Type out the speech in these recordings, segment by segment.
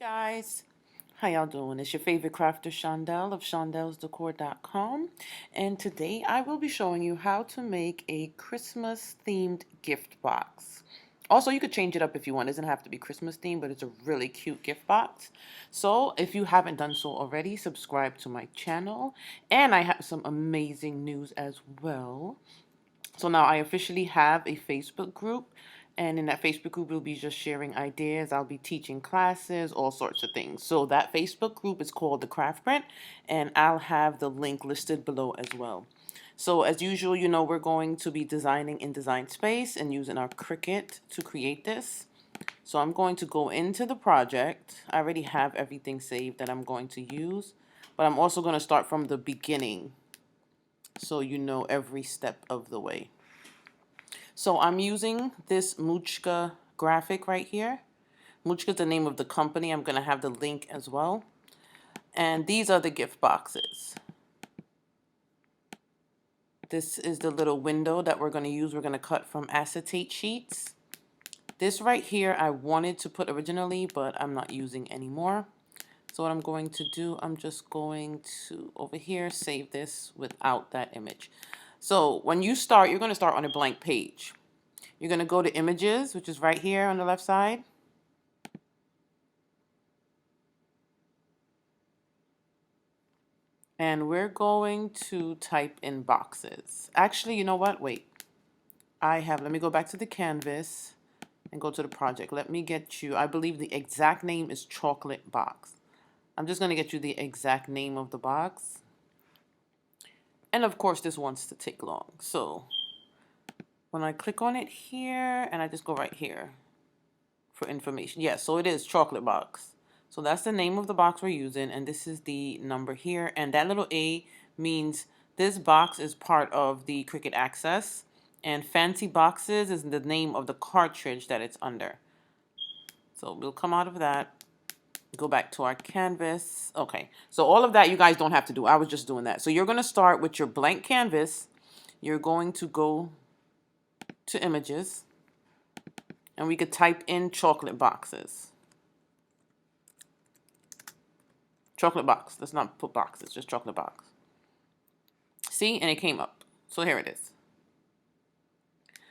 Guys, how y'all doing? It's your favorite crafter Shondell of shondellsdecor.com, and today I will be showing you how to make a Christmas themed gift box. Also, you could change it up if you want. It doesn't have to be Christmas themed, but it's a really cute gift box. So if you haven't done so already, subscribe to my channel, and I have some amazing news as well. So now I officially have a Facebook group, and in that Facebook group, we'll be just sharing ideas. I'll be teaching classes, all sorts of things. So that Facebook group is called the Craft Print, and I'll have the link listed below as well. So as usual, you know, we're going to be designing in Design Space and using our Cricut to create this. So I'm going to go into the project. I already have everything saved that I'm going to use, but I'm also going to start from the beginning so you know every step of the way. So I'm using this Muchka graphic right here. Muchka is the name of the company. I'm going to have the link as well. And these are the gift boxes. This is the little window that we're going to use. We're going to cut from acetate sheets. This right here I wanted to put originally, but I'm not using anymore. So what I'm going to do, I'm just going to, over here, save this without that image. So when you start, you're going to start on a blank page. You're going to go to Images, which is right here on the left side. And we're going to type in boxes. Actually, you know what? Wait. Let me go back to the canvas and go to the project. Let me get you, I believe the exact name is Chocolate Box. I'm just going to get you the exact name of the box. And of course, this wants to take long. So when I click on it here, and I just go right here for information. Yes, so it is Chocolate Box. So that's the name of the box we're using, and this is the number here. And that little A means this box is part of the Cricut Access, and Fancy Boxes is the name of the cartridge that it's under. So we'll come out of that, go back to our canvas. Okay, so all of that you guys don't have to do. I was just doing that. So you're going to start with your blank canvas. You're going to go to Images, and we could type in Chocolate Boxes. Chocolate box. Let's not put boxes, just chocolate box. See, and it came up. So here it is.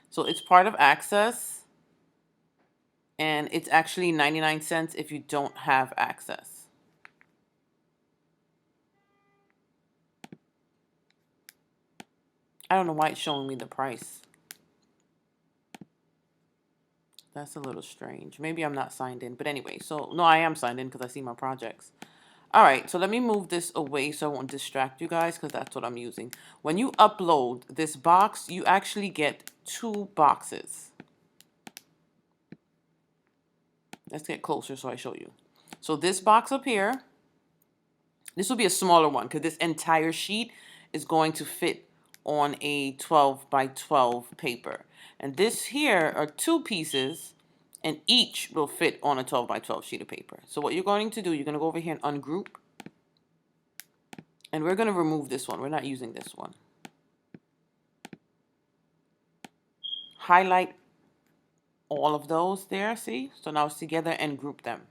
So it's part of Access, and it's actually 99 cents if you don't have Access. I don't know why it's showing me the price. That's a little strange. Maybe I'm not signed in, but anyway, so no, I am signed in because I see my projects. All right, so let me move this away so I won't distract you guys because that's what I'm using. When you upload this box, you actually get 2 boxes. Let's get closer so I show you. So this box up here, this will be a smaller one because this entire sheet is going to fit on a 12 by 12 paper. And this here are 2 pieces, and each will fit on a 12 by 12 sheet of paper. So what you're going to do, you're going to go over here and ungroup. And we're going to remove this one. We're not using this one. Highlight all of those there, see? So now it's together, and group them.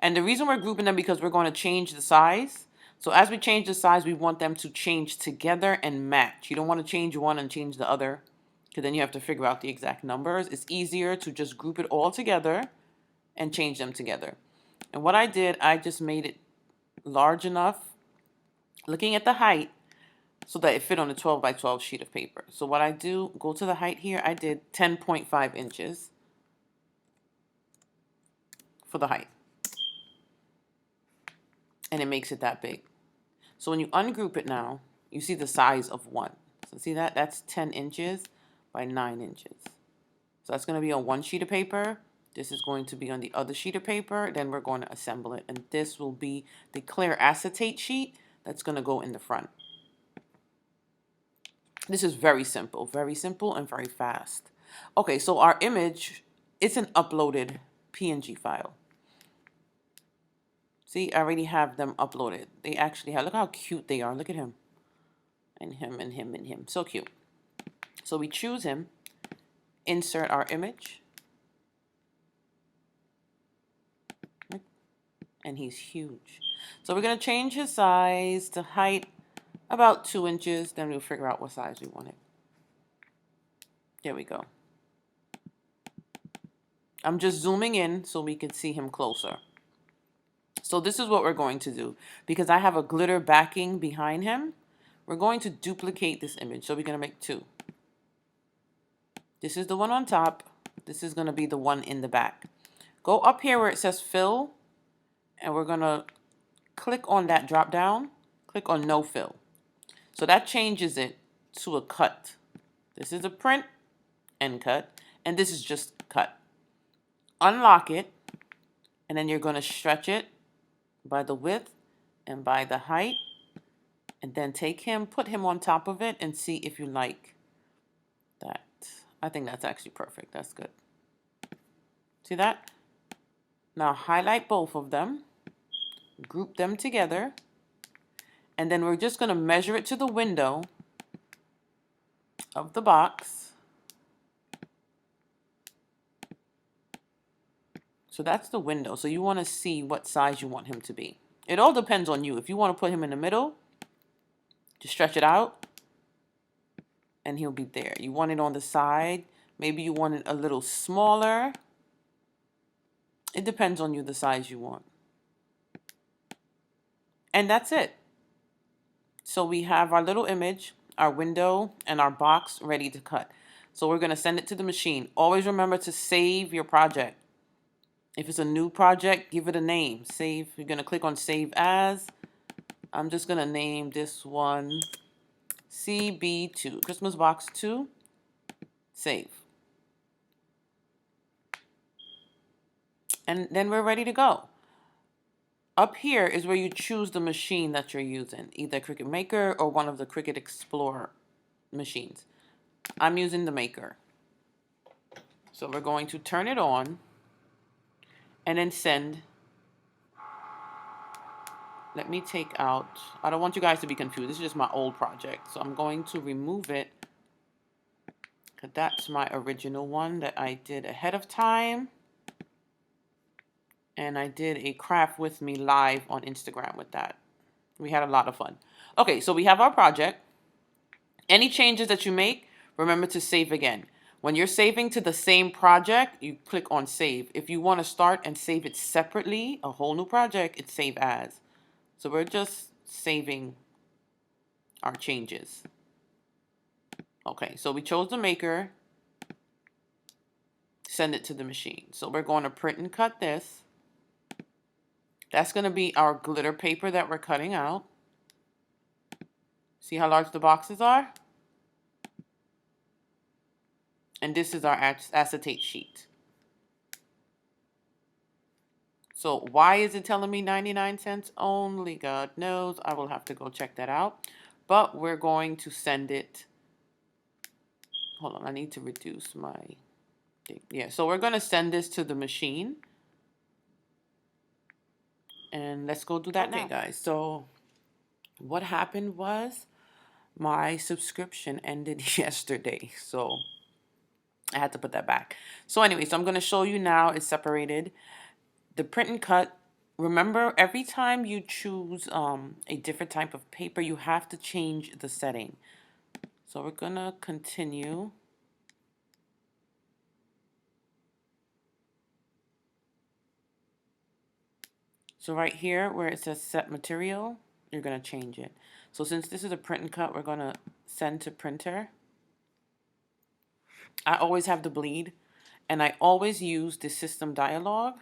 And the reason we're grouping them because we're going to change the size. So as we change the size, we want them to change together and match. You don't want to change one and change the other, because then you have to figure out the exact numbers. It's easier to just group it all together and change them together. And what I did, I just made it large enough, looking at the height, so that it fit on a 12 by 12 sheet of paper. So what I do, go to the height here, I did 10.5 inches for the height. And it makes it that big. So when you ungroup it now, you see the size of one. So see that? That's 10 inches by 9 inches. So that's going to be on one sheet of paper. This is going to be on the other sheet of paper. Then we're going to assemble it. And this will be the clear acetate sheet that's going to go in the front. This is very simple and very fast. Okay, so our image, it's an uploaded PNG file. See, I already have them uploaded. They actually have, look how cute they are. Look at him. And him, and him, and him. So cute. So we choose him, insert our image. and he's huge. So we're going to change his size to height about 2 inches. Then we'll figure out what size we want it. There we go. I'm just zooming in so we can see him closer. So this is what we're going to do. Because I have a glitter backing behind him, we're going to duplicate this image. So we're going to make 2. This is the one on top. This is going to be the one in the back. Go up here where it says fill, and we're going to click on that drop down. Click on no fill. So that changes it to a cut. This is a print and cut, and this is just cut. Unlock it, and then you're going to stretch it by the width and by the height, and then take him, put him on top of it, and see if you like that. I think that's actually perfect. That's good. See that? Now highlight both of them, group them together, and then we're just going to measure it to the window of the box. So that's the window. So you want to see what size you want him to be. It all depends on you. If you want to put him in the middle, just stretch it out and he'll be there. You want it on the side. Maybe you want it a little smaller. It depends on you, the size you want. And that's it. So we have our little image, our window, and our box ready to cut. So we're going to send it to the machine. Always remember to save your project. If it's a new project, give it a name. Save. You're going to click on Save As. I'm just going to name this one CB2, Christmas Box 2. Save. And then we're ready to go. Up here is where you choose the machine that you're using, either Cricut Maker or one of the Cricut Explorer machines. I'm using the Maker. So we're going to turn it on and then send. Let me take out, I don't want you guys to be confused. This is just my old project. So I'm going to remove it because that's my original one that I did ahead of time. And I did a craft with me live on Instagram with that. We had a lot of fun. Okay, so we have our project. Any changes that you make, remember to save again. When you're saving to the same project, you click on save. If you want to start and save it separately, a whole new project, it's save as. So we're just saving our changes. Okay, so we chose the Maker. Send it to the machine. So we're going to print and cut this. That's going to be our glitter paper that we're cutting out. See how large the boxes are? And this is our acetate sheet. So why is it telling me 99 cents? Only God knows. I will have to go check that out. But we're going to send it. Hold on, I need to reduce my thing. Yeah, so we're going to send this to the machine. And let's go do that now. Okay, guys. So what happened was my subscription ended yesterday. So I had to put that back. So anyway, so I'm going to show you now. It's separated. The print and cut. Remember, every time you choose a different type of paper, you have to change the setting. So we're going to continue. So right here where it says set material, you're going to change it. So since this is a print and cut, we're going to send to printer. I always have the bleed, and I always use the system dialog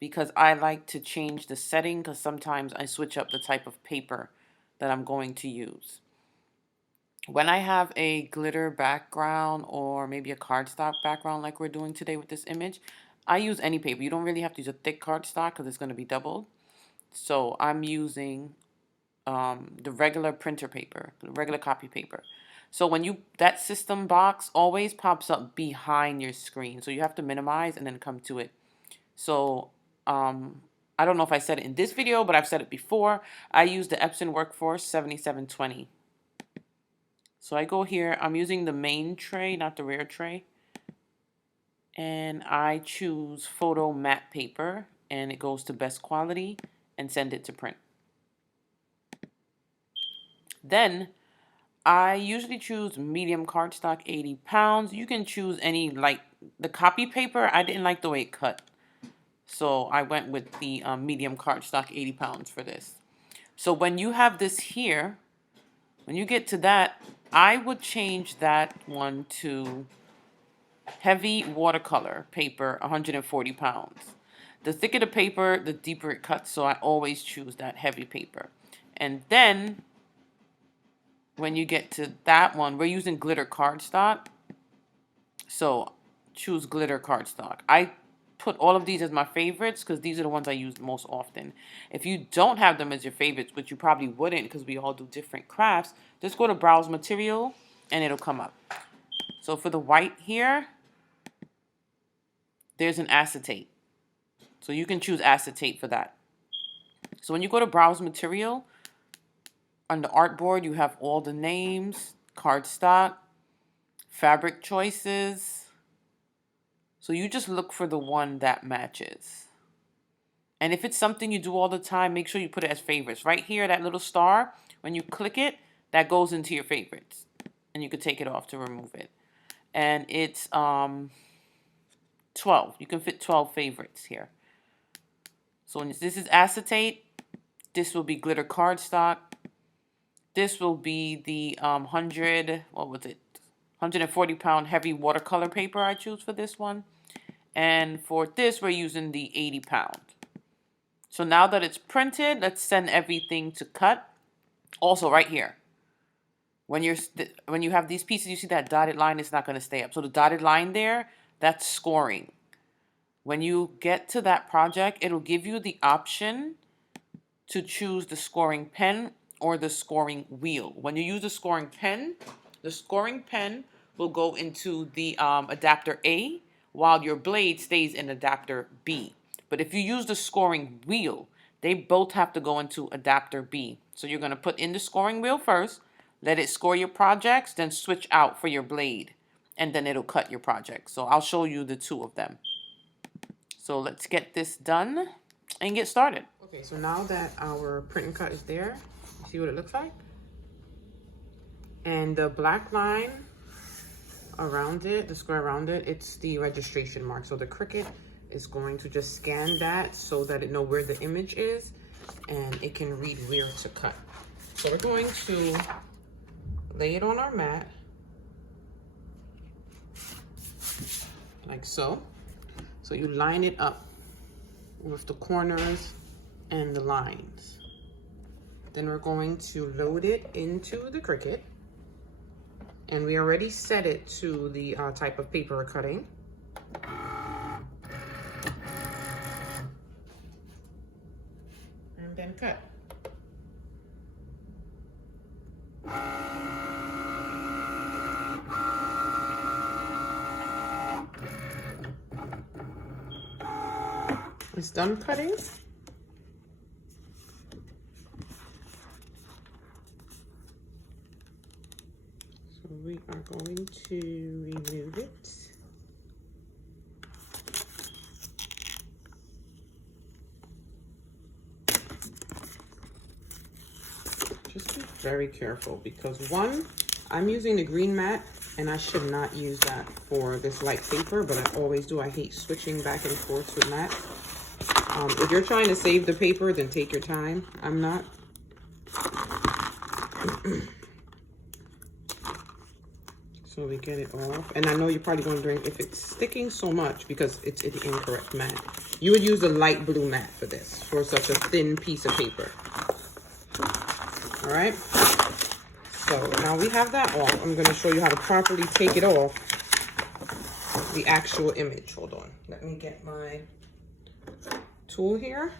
because I like to change the setting because sometimes I switch up the type of paper that I'm going to use. When I have a glitter background or maybe a cardstock background like we're doing today with this image, I use any paper. You don't really have to use a thick cardstock because it's going to be doubled. So I'm using the regular printer paper, the regular copy paper. So when that system box always pops up behind your screen. So you have to minimize and then come to it. So I don't know if I said it in this video, but I've said it before. I use the Epson Workforce 7720. So I go here. I'm using the main tray, not the rear tray. And I choose photo matte paper. and it goes to best quality and send it to print. Then I usually choose medium cardstock, 80 pounds. You can choose any, like the copy paper. I didn't like the way it cut, so I went with the medium cardstock, 80 pounds for this. So when you have this here, when you get to that, I would change that one to heavy watercolor paper, 140 pounds. The thicker the paper, the deeper it cuts, so I always choose that heavy paper. And then when you get to that one, we're using glitter cardstock, so choose glitter cardstock. I put all of these as my favorites because these are the ones I use most often. If you don't have them as your favorites, which you probably wouldn't because we all do different crafts, just go to browse material and it'll come up. So for the white here, there's an acetate. So you can choose acetate for that. So when you go to browse material, on the artboard you have all the names, cardstock, fabric choices. So you just look for the one that matches. And if it's something you do all the time, make sure you put it as favorites. Right here, that little star, when you click it, that goes into your favorites. And you can take it off to remove it. And it's 12. You can fit 12 favorites here. So when this is acetate, this will be glitter cardstock. This will be the 140 pound heavy watercolor paper I choose for this one. And for this, we're using the 80 pound. So now that it's printed, let's send everything to cut. Also right here, when you have these pieces, you see that dotted line, it's not going to stay up. So the dotted line there, that's scoring. When you get to that project, it'll give you the option to choose the scoring pen or the scoring wheel. When you use the scoring pen will go into the adapter A, while your blade stays in adapter B. But if you use the scoring wheel, they both have to go into adapter B. So you're going to put in the scoring wheel first, let it score your projects, then switch out for your blade, and then it'll cut your project. So I'll show you the two of them. So let's get this done and get started. Okay, so now that our print and cut is there, you see what it looks like? And the black line around it, the square around it, it's the registration mark. So the Cricut is going to just scan that so that it knows where the image is and it can read where to cut. So we're going to lay it on our mat like so. So you line it up with the corners and the lines. Then we're going to load it into the Cricut. And we already set it to the type of paper we're cutting. And then cut. It's done cutting. We are going to remove it. Just be very careful because one, I'm using the green mat and I should not use that for this light paper, but I always do. I hate switching back and forth with mat. If you're trying to save the paper, then take your time. I'm not. So we get it off. And I know you're probably wondering if it's sticking so much because it's the incorrect mat. You would use a light blue mat for this, for such a thin piece of paper. All right. So now we have that off. I'm going to show you how to properly take it off the actual image. Hold on. Let me get my tool here.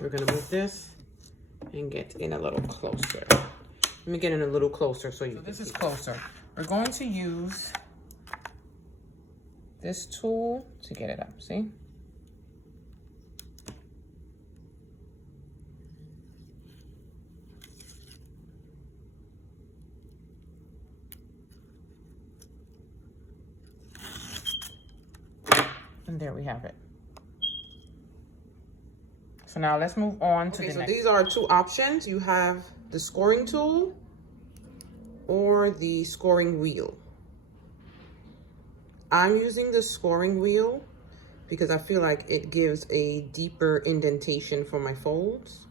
We're going to move this and get in a little closer. Let me get in a little closer so you can see. This is closer. We're going to use this tool to get it up, see? And there we have it. So now let's move on to the next. So these are two options. You have the scoring tool or the scoring wheel. I'm using the scoring wheel because I feel like it gives a deeper indentation for my folds.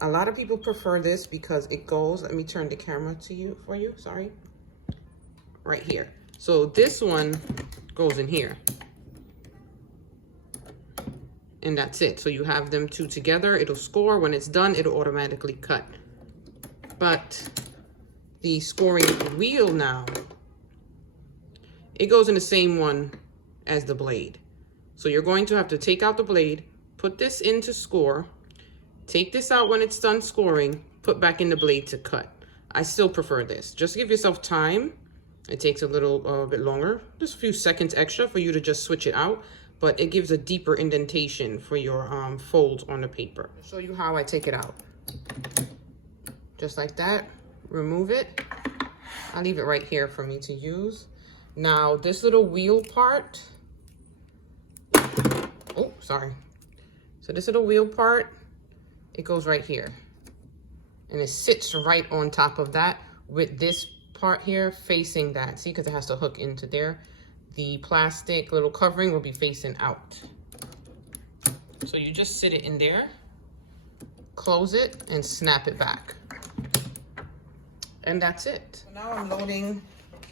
A lot of people prefer this because it goes, let me turn the camera to for you, sorry. Right here. So this one goes in here. And that's it. So you have them two together, it'll score. When it's done, it'll automatically cut. But the scoring wheel now, it goes in the same one as the blade. So you're going to have to take out the blade, put this into score, take this out when it's done scoring, put back in the blade to cut. I still prefer this. Just give yourself time. It takes a little bit longer, just a few seconds extra for you to just switch it out, but it gives a deeper indentation for your folds on the paper. I'll show you how I take it out. Just like that, remove it. I'll leave it right here for me to use. Now this little wheel part, oh, sorry. So this little wheel part, it goes right here. And it sits right on top of that with this part here facing that. See, because it has to hook into there. The plastic little covering will be facing out. So you just sit it in there, close it, and snap it back. And that's it. So now I'm loading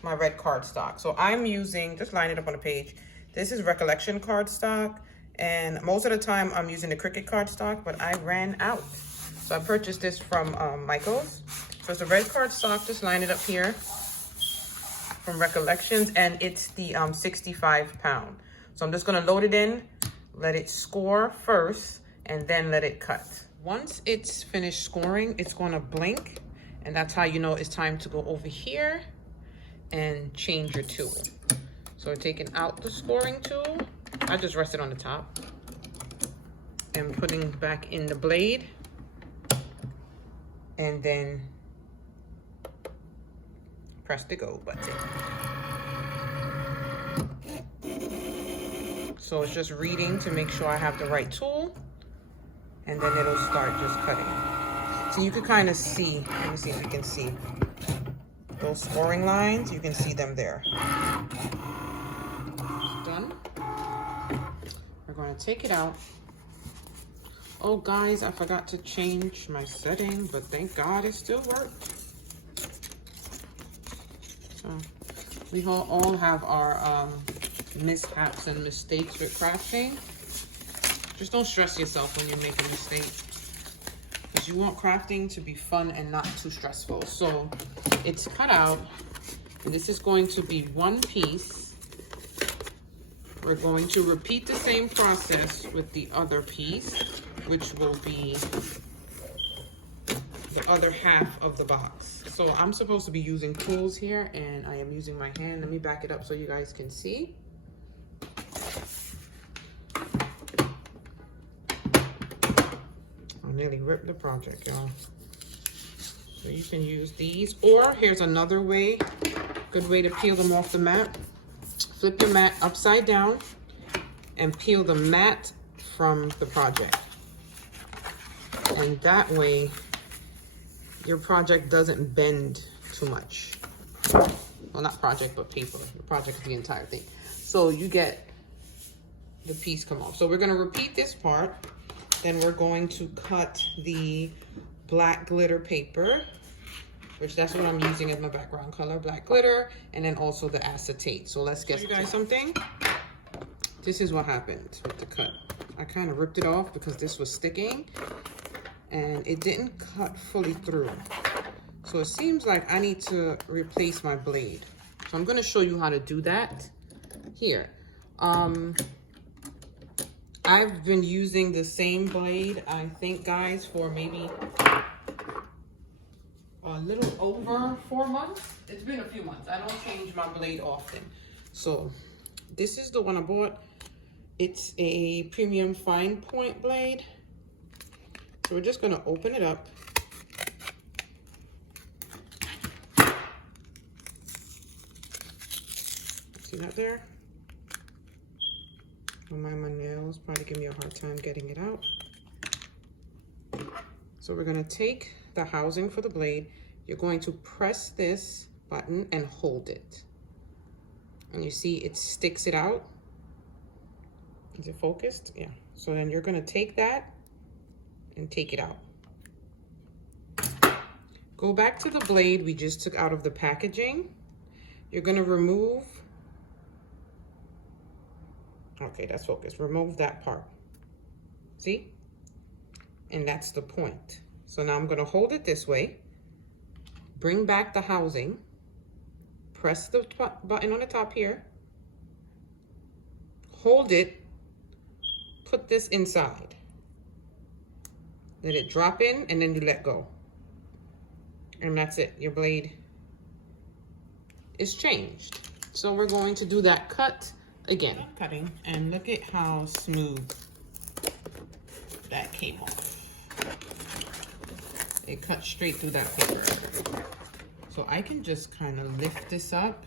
my red cardstock. So I'm using, just line it up on the page. This is Recollection cardstock. And most of the time I'm using the Cricut cardstock, but I ran out. So I purchased this from Michael's. So it's a red cardstock, just line it up here from Recollections, and it's the 65 pound. So I'm just gonna load it in, let it score first, and then let it cut. Once it's finished scoring, it's gonna blink, and that's how you know it's time to go over here and change your tool. So taking out the scoring tool, I just rest it on the top, and putting back in the blade, and then press the go button. So it's just reading to make sure I have the right tool, and then it'll start just cutting. So you can kind of see, let me see if you can see those scoring lines, you can see them there. Done. We're going to take it out. Oh guys, I forgot to change my setting, but thank God it still worked. So we all have our mishaps and mistakes with crafting. Just don't stress yourself when you make a mistake, because you want crafting to be fun and not too stressful. So it's cut out, and this is going to be one piece. We're going to repeat the same process with the other piece, which will be the other half of the box. So I'm supposed to be using tools here, and I am using my hand. Let me back it up so you guys can see. I nearly ripped the project, y'all. So you can use these, or here's another way, good way to peel them off the mat. Flip your mat upside down and peel the mat from the project. And that way, your project doesn't bend too much. Well, not project, but paper. The project is the entire thing. So you get the piece come off. So we're gonna repeat this part. Then we're going to cut the black glitter paper, which that's what I'm using as my background color, black glitter, and then also the acetate. So let's get you guys something. This is what happened with the cut. I kind of ripped it off because this was sticking, and it didn't cut fully through. So it seems like I need to replace my blade. So I'm gonna show you how to do that here. I've been using the same blade, I think, guys, for maybe a little over 4 months. It's been a few months. I don't change my blade often. So this is the one I bought. It's a premium fine point blade. So we're just gonna open it up. See that there? Don't mind my nails, probably give me a hard time getting it out. So we're gonna take the housing for the blade. You're going to press this button and hold it. And you see it sticks it out. Is it focused? Yeah. So then you're gonna take that and take it out. Go back to the blade we just took out of the packaging. You're gonna remove, okay, that's focused. Remove that part. See? And that's the point. So now I'm gonna hold it this way, bring back the housing, press the button on the top here, hold it, put this inside. Let it drop in and then you let go. And that's it, your blade is changed. So we're going to do that cut again. Cutting, and look at how smooth that came off. It cut straight through that paper. So I can just kind of lift this up.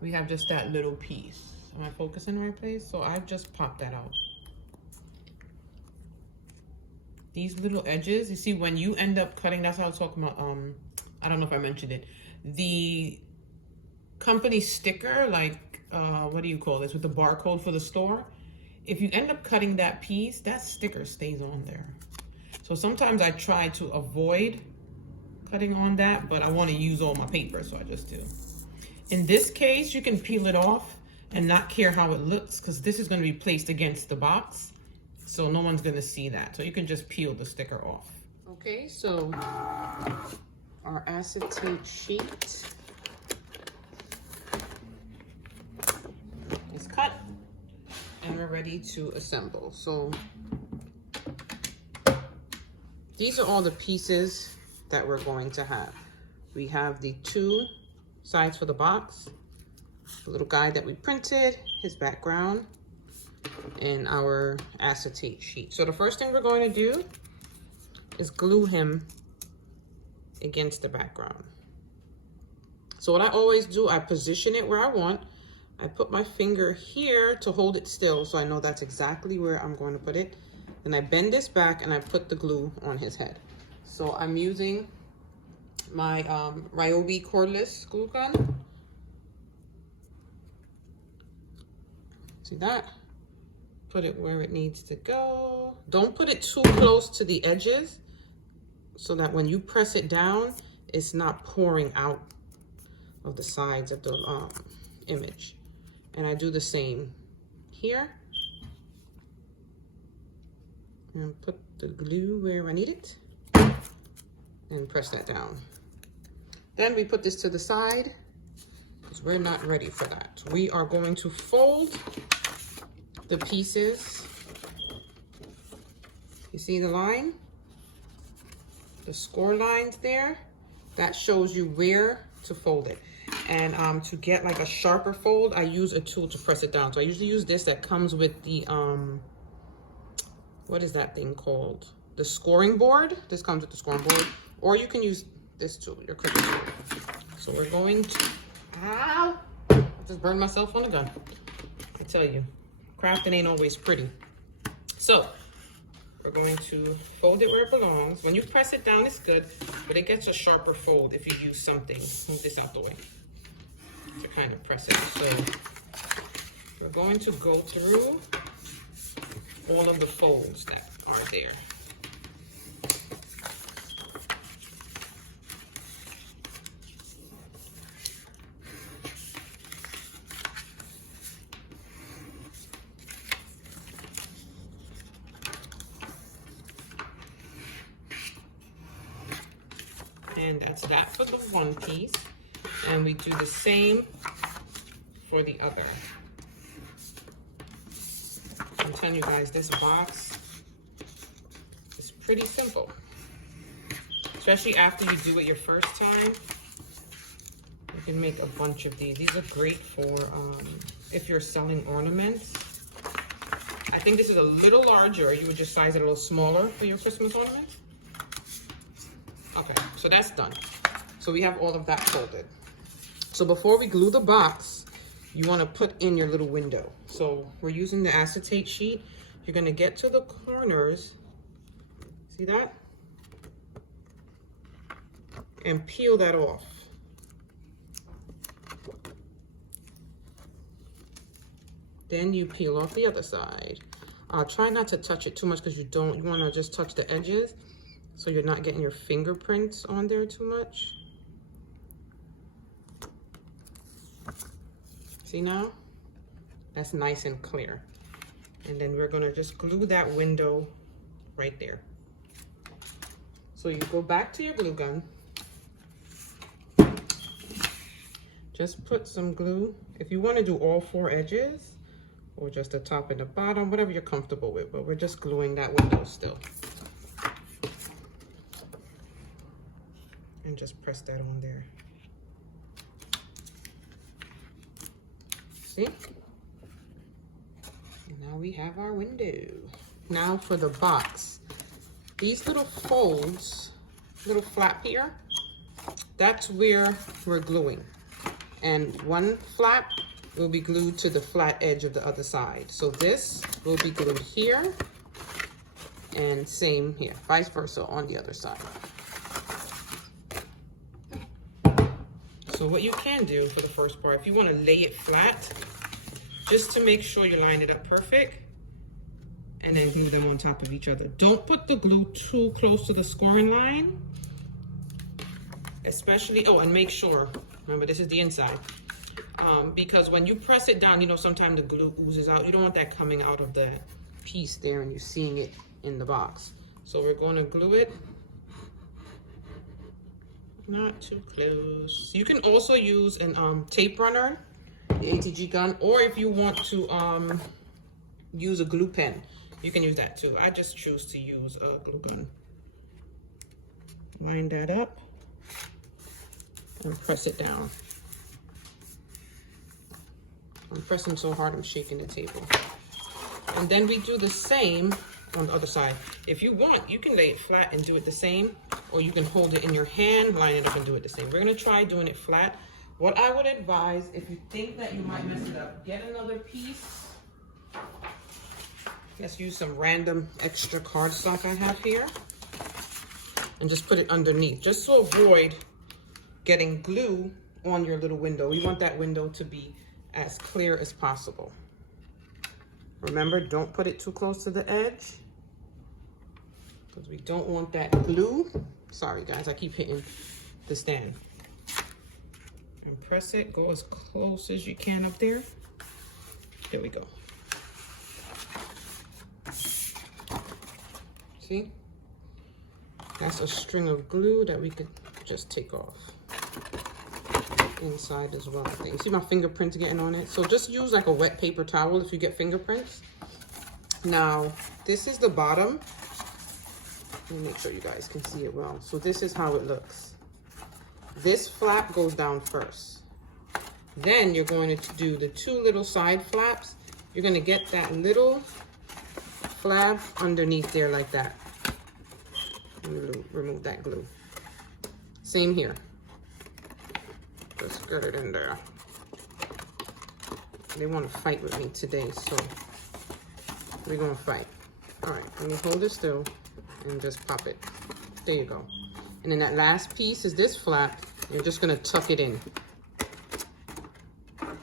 We have just that little piece. Am I focusing in the right place? So I've just popped that out. These little edges, you see when you end up cutting, that's how I was talking about, I don't know if I mentioned it. The company sticker, like, what do you call this, with the barcode for the store? If you end up cutting that piece, that sticker stays on there. So sometimes I try to avoid cutting on that, but I want to use all my paper, so I just do. In this case, you can peel it off and not care how it looks, because this is going to be placed against the box, so no one's going to see that. So you can just peel the sticker off. Okay, so our acetate sheet is cut, and we're ready to assemble. So these are all the pieces that we're going to have. We have the two sides for the box, the little guide that we printed, his background, and our acetate sheet. So the first thing we're going to do is glue him against the background. So what I always do, I position it where I want. I put my finger here to hold it still, so I know that's exactly where I'm going to put it. Then I bend this back and I put the glue on his head. So I'm using my Ryobi cordless glue gun. See that? Put it where it needs to go. Don't put it too close to the edges so that when you press it down, it's not pouring out of the sides of the image. And I do the same here. And put the glue where I need it. And press that down. Then we put this to the side because we're not ready for that. We are going to fold the pieces. You see the line? The score lines there? That shows you where to fold it. And to get like a sharper fold, I use a tool to press it down. So I usually use this that comes with the, what is that thing called? The scoring board. This comes with the scoring board. Or you can use this tool, your Cricut tool. So we're going to, ow! I just burned myself on the gun. I tell you, crafting ain't always pretty. So we're going to fold it where it belongs. When you press it down, it's good, but it gets a sharper fold if you use something. Move this out the way to kind of press it. So we're going to go through all of the folds that are there. And that's that for the one piece. And we do the same for the other. I'm telling you guys, this box is pretty simple. Especially after you do it your first time. You can make a bunch of these. These are great for if you're selling ornaments. I think this is a little larger. You would just size it a little smaller for your Christmas ornaments. Okay, so that's done. So we have all of that folded. So before we glue the box, you want to put in your little window. So we're using the acetate sheet. You're going to get to the corners, see that? And peel that off. Then you peel off the other side. Try not to touch it too much because you want to just touch the edges so you're not getting your fingerprints on there too much. See now? That's nice and clear. And then we're gonna just glue that window right there. So you go back to your glue gun. Just put some glue. If you want to do all 4 edges, or just the top and the bottom, whatever you're comfortable with, but we're just gluing that window still. And just press that on there. See? And now we have our window. Now for the box. These little folds, little flap here, that's where we're gluing. And one flap will be glued to the flat edge of the other side. So this will be glued here, and same here, vice versa on the other side. So what you can do for the first part, if you want to lay it flat, just to make sure you line it up perfect, and then glue them on top of each other. Don't put the glue too close to the scoring line, especially, oh, and make sure, remember this is the inside, because when you press it down, you know, sometimes the glue oozes out. You don't want that coming out of the piece there and you're seeing it in the box. So we're going to glue it not too close. You can also use an tape runner, the ATG gun, or if you want to use a glue pen, you can use that too. I just choose to use a glue gun. Line that up and press it down. I'm pressing so hard I'm shaking the table. And then we do the same on the other side. If you want, you can lay it flat and do it the same, or you can hold it in your hand, line it up and do it the same. We're gonna try doing it flat. What I would advise, if you think that you might mess it up, get another piece. Let's use some random extra cardstock I have here and just put it underneath, just to avoid getting glue on your little window. We want that window to be as clear as possible. Remember, don't put it too close to the edge because we don't want that glue. Sorry guys, I keep hitting the stand. And press it, go as close as you can up there. There we go. See? That's a string of glue that we could just take off. Inside as well, I think. See my fingerprints getting on it? So just use like a wet paper towel if you get fingerprints. Now, this is the bottom. Let me make sure you guys can see it well. So this is how it looks. This flap goes down first. Then you're going to do the 2 little side flaps. You're going to get that little flap underneath there like that. Remove that glue. Same here. Just get it in there. They want to fight with me today, so we're going to fight. All right, let me hold it still and just pop it. There you go. And then that last piece is this flap. You're just going to tuck it in.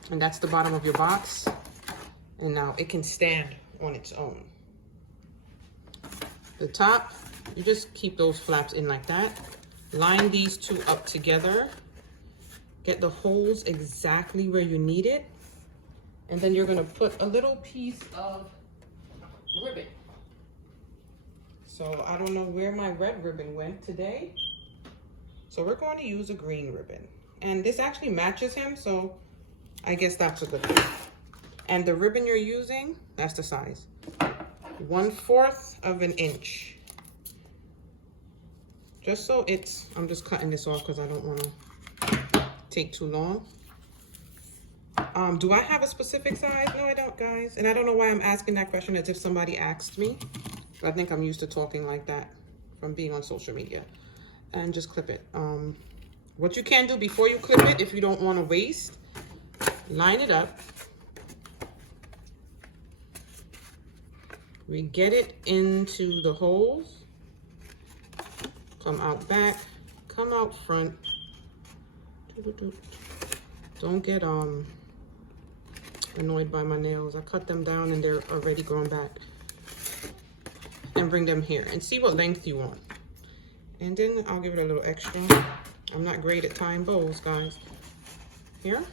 And that's the bottom of your box. And now it can stand on its own. The top, you just keep those flaps in like that. Line these 2 up together. Get the holes exactly where you need it. And then you're gonna put a little piece of ribbon. So I don't know where my red ribbon went today. So we're going to use a green ribbon. And this actually matches him, so I guess that's a good thing. And the ribbon you're using, that's the size. 1/4 of an inch. Just so it's, I'm just cutting this off because I don't want to take too long. Do I have a specific size? No, I don't, guys. And I don't know why I'm asking that question as if somebody asked me. But I think I'm used to talking like that from being on social media. And just clip it. What you can do before you clip it, if you don't want to waste, line it up. We get it into the holes. Come out back, come out front. Don't get annoyed by my nails. I cut them down and they're already grown back. And bring them here and see what length you want. And then I'll give it a little extra. I'm not great at tying bows, guys. Here.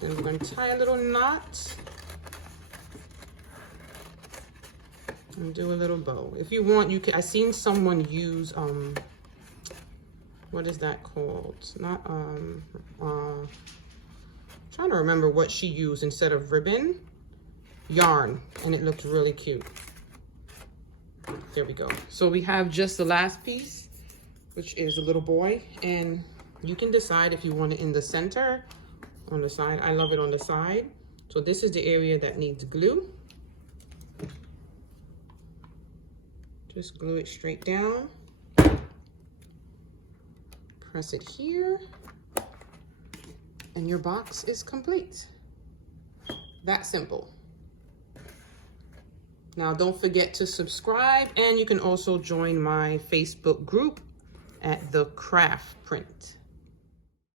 Then we're going to tie a little knot. And do a little bow. If you want, you can. I seen someone use what is that called? It's not trying to remember what she used instead of ribbon. Yarn, and it looked really cute. There we go. So we have just the last piece, which is a little boy, and you can decide if you want it in the center, on the side. I love it on the side. So this is the area that needs glue. Just glue it straight down. Press it here, and your box is complete. That simple. Now, don't forget to subscribe, and you can also join my Facebook group at The Craft Print.